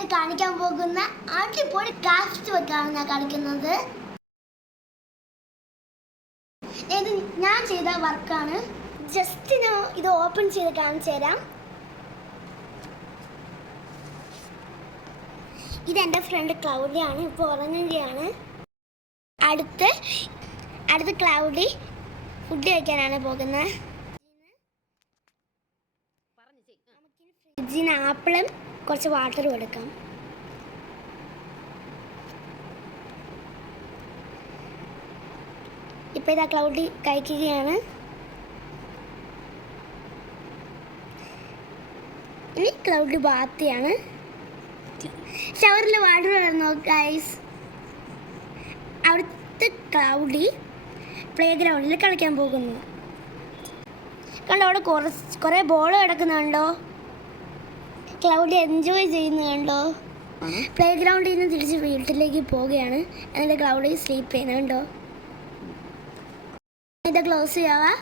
ഞാൻ കാണിക്കാൻ പോകുന്ന അടിപൊളി ക്രാഫ്റ്റ് വർക്കാണ് ഞാൻ കാണിക്കുന്നത്. ഇത് ഞാൻ ചെയ്ത വർക്കാണ്. ജസ്റ്റ് ഞാൻ ഇത് ഓപ്പൺ ചെയ്ത് കാണിച്ചു തരാം. ഇതെൻ്റെ ഫ്രണ്ട് ക്ലൗഡിയാണ്. ഇപ്പോൾ ഉറങ്ങുകയാണ്. അടുത്ത് ക്ലൗഡി ഫുഡ് കഴിക്കാനാണ് പോകുന്നത്. ഫ്രിഡ്ജിന് ആപ്പിളും കുറച്ച് വാട്ടറും എടുക്കാം. ഇപ്പോൾ ഇതാ ക്ലൗഡി കഴിക്കുകയാണ്. ഇനി ക്ലൗഡി ബാത്തിയാണ്. ഷവറിൽ വാട്ടർ വരുന്നു ഗൈസ്. അവിടുത്തെ ക്ലൗഡി പ്ലേ ഗ്രൗണ്ടിൽ കളിക്കാൻ പോകുന്നു. കണ്ടോ, അവിടെ കുറേ ബോൾ കിടക്കുന്നുണ്ടോ? ക്ലൗഡി എൻജോയ് ചെയ്യുന്നുണ്ടോ? പ്ലേ ഗ്രൗണ്ടിൽ നിന്ന് തിരിച്ച് വീട്ടിലേക്ക് പോവുകയാണ്. എന്നിട്ട് ക്ലൗഡി സ്ലീപ്പ് ചെയ്യുന്നുണ്ടോ? ഇത് ക്ലോസ് ചെയ്യാവാ.